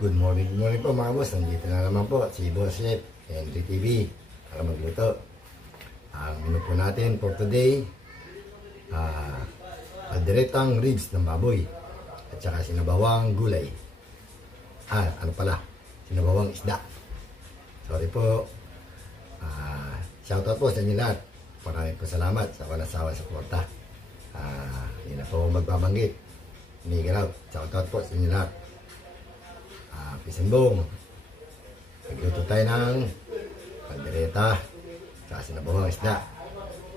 Good morning po mga boss. Nandito na naman po si Boss Chef Henry TV para magluto. Ang menu po natin for today, alderetang ribs ng baboy at saka sinabawang gulay. Sinabawang isda. Sorry po. Shoutout po sa inyo lahat. Maraming po salamat sa walang sawa sa suporta. Hindi na po magbabanggit. Miguel out. Shoutout po sa inyo lahat. Pisembong. Nagluto tayo ng kaldereta sa sinabawang isda.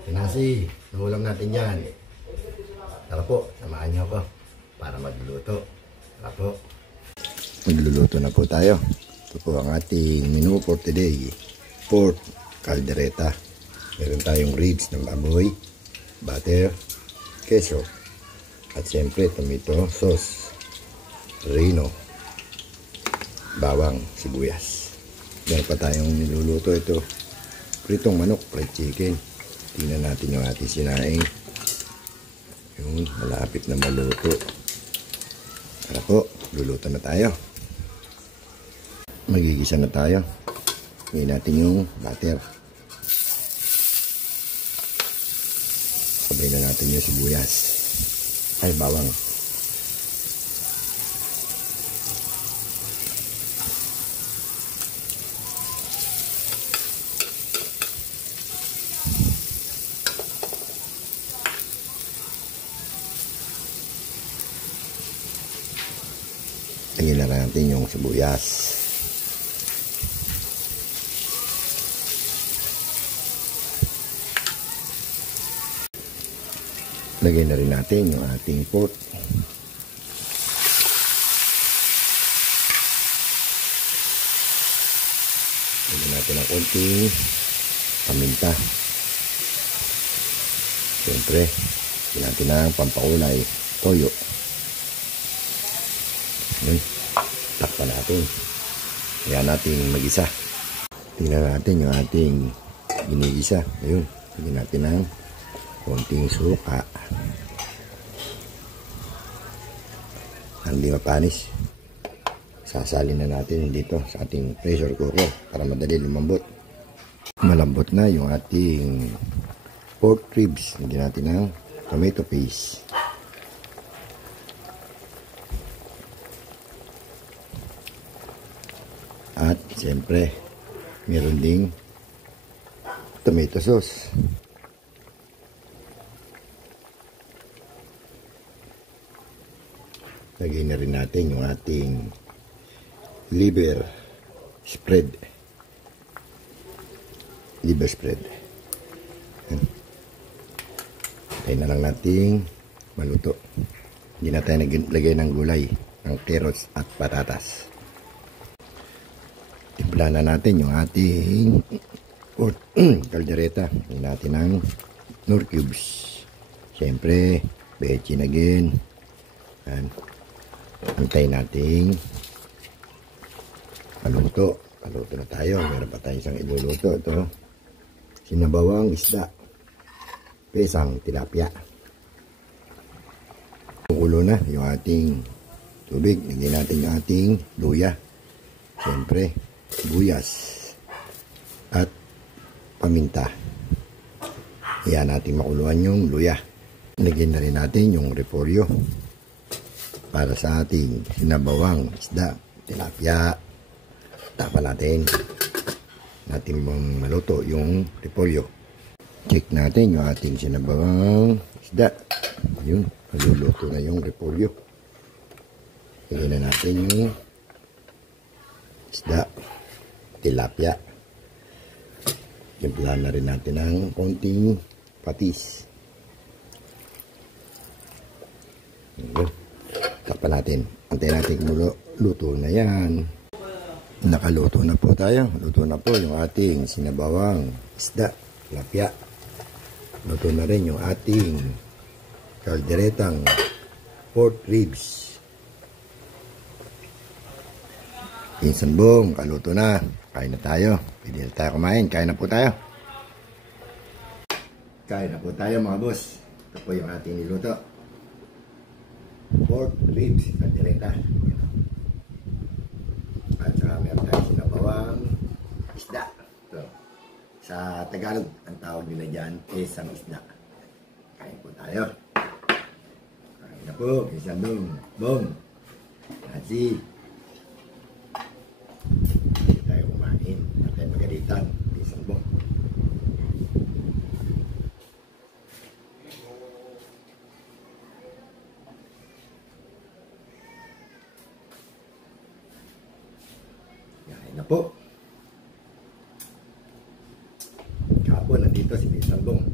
Pinasi, nuulam natin yan. Tara po, samahan niyo ako para magluluto. Tara po. Magluluto na po tayo. Ito po ang ating menu for today. Pork kaldereta. Meron tayong ribs ng baboy, butter, keso, at siyempre tomato sauce, reno, bawang, sibuyas. Meron pa tayong niluluto ito. Pritong manok, fried chicken. Tingnan natin yung ating sinaing. Yung malapit na maluto. Tara po, luluto na tayo. Magigisa na tayo. Ngayon natin yung butter. Sabay na natin yung sibuyas. Ay, bawang. Lagyan na natin yung sibuyas. Lagyan na rin natin yung ating pork. Lagyan natin ng konting paminta. Siyempre, lagyan natin ng pampakulay, toyo. Takpan natin. Ayan natin mag-isa. Tingnan natin yung ating ginigisa. Ayun. Lagyan natin ng konting suka. Hindi mapanis. Sasalin na natin dito sa ating pressure cooker para madali lumambot. Malambot na yung ating pork ribs. Lagyan natin ng tomato paste. At siyempre, meron ding tomato sauce. Lagyan na rin natin yung ating liver spread. Liver spread. Tayo na lang natin maluto. Hindi na tayo naglagay ng gulay, ng carrots at patatas. Timpla na natin yung ating kaldereta. Lagyan natin ng nor cubes. Siyempre, bechin again. Yan. Antayin natin paluto. Paluto na tayo. Meron pa tayo isang iluluto. Ito. Sinabawang isda. Pesang tilapia. Ulo na yung ating tubig. Lagyan natin yung ating luya. Siyempre, sibuyas at paminta. Iyan natin makuluan yung luya. Lagyan na rin natin yung repolyo para sa ating sinabawang isda, tilapia. Tapa natin maluto yung repolyo. Check natin yung ating sinabawang isda. Ayun, maluluto na yung repolyo. Lagyan na natin yung isda, tilapia. Timplahan na rin natin ng konting patis. Takpan natin. Antayin natin luto na yan. Nakaluto na po tayo. Luto na po yung ating sinabawang isda, tilapia. Luto na rin yung ating kalderetang pork ribs. Pinsan boom, kaluto na. Kain na tayo. Pwede na tayo kumain. Kain na po tayo. Kain na po tayo mga boss. Ito po yung ating niluto. Pork ribs, kaldereta. Sa Tagalog, ang tawag nila dyan, isang isda. Kain po tayo. Kain na po, isang bong. Bong. Kasi, hindi tayo kumain. Natin magalitan. Isang bong. Kain na po. Kahapon, nandito si Isang Bong.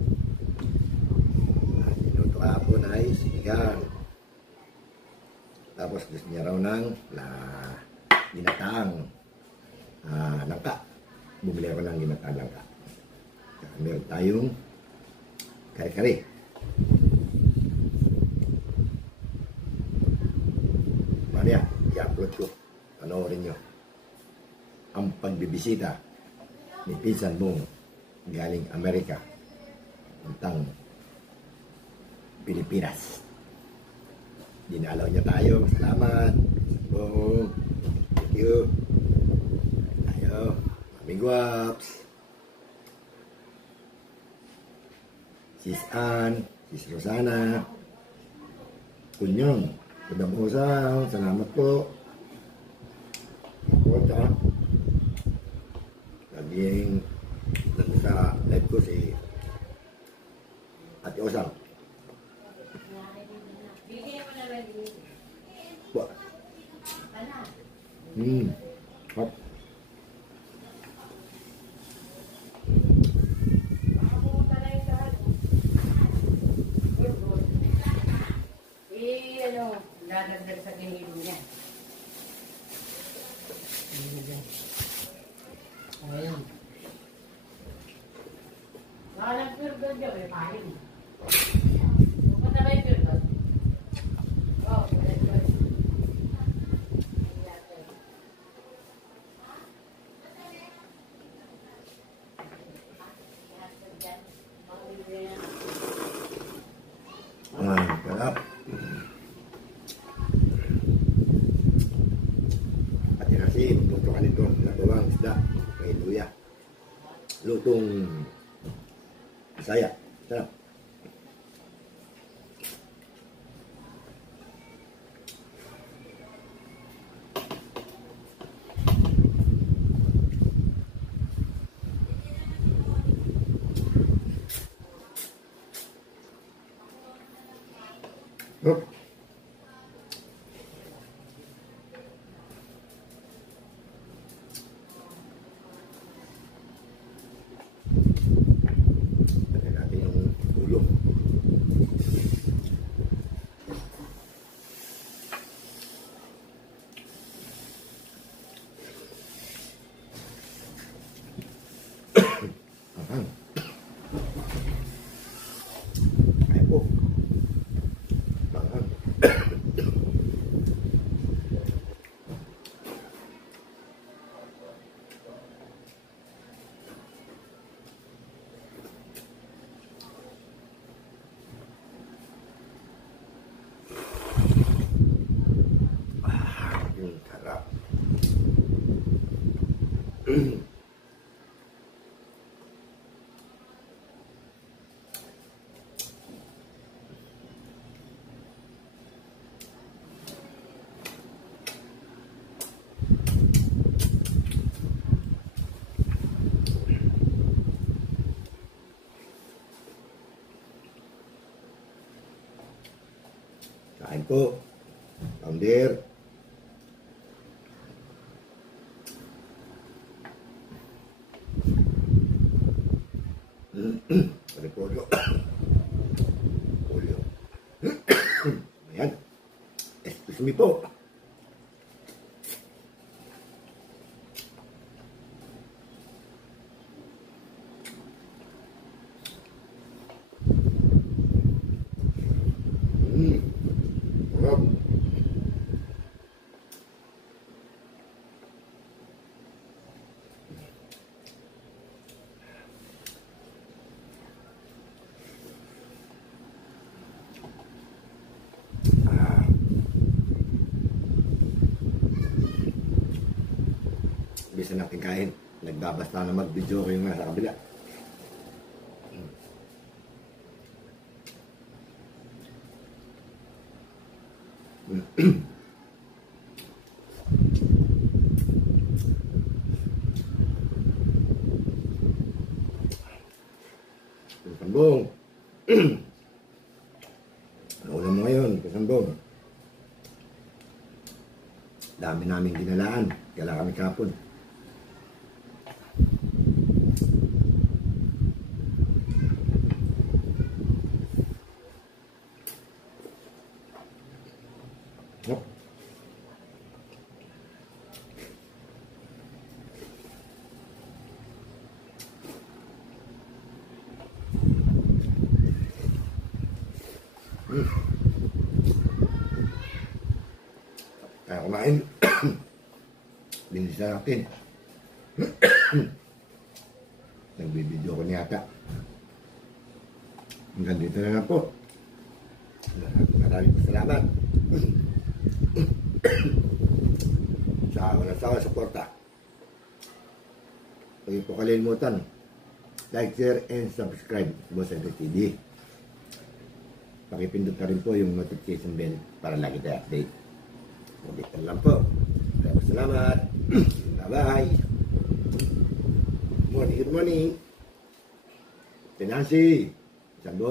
Niluto kahapon ay sinigang. Tapos gusto niya raw ng ginataang langka. Bumili ako ng ginataang langka. Meron tayong kare-kare. Mamaya, i-upload ko. Panoorin nyo ang pagbibisita ni Pinsan Bong galing Amerika puntang Pilipinas. Dinalaw niya tayo. Salamat. Bong. Thank you. Tayo. Mami Guaps. Sis Ann. Sis Rosana. Kunyong. Kudabosang. Salamat po. Ako laging sa live ko si Ate Osang. Ba. Hop. Dadagdag sa ginilo niya. Ayan. Walang pure dyan, may pahin. Pupunta ba yung pure gold? Oo, pure gold. Sarap. At yun kasi, magluto ka nito. Nagawang isda. May luya. Lutong Bisaya. Sarap. Hop. Lagyan natin yung ulo. Ahang. Ayan po. Ahang. Yung sarap. Kain po. Pounder. Repolyo. Repolyo. Ayan. Excuse me po. Sarap. Bisa natin kain. Nagbabasta na mag-video ko yung nasa kabila. Kasambong. Ano ulam mo ngayon, Kasambong? Dami namin ginalaan. Kala kami kapon. Oh. Kaya kumain. Binisa natin. Nagbibideo ko niyata. Hanggang dito na lang po. Maraming salamat. Sa walang sawa suporta. Huwag po kalimutan. Like, share, and subscribe sa Boss Ito TV. Pakipindot na rin po yung notification bell para lagi tayo update. Dito lang po. Salamat. Bye-bye. Good morning. Pinansi.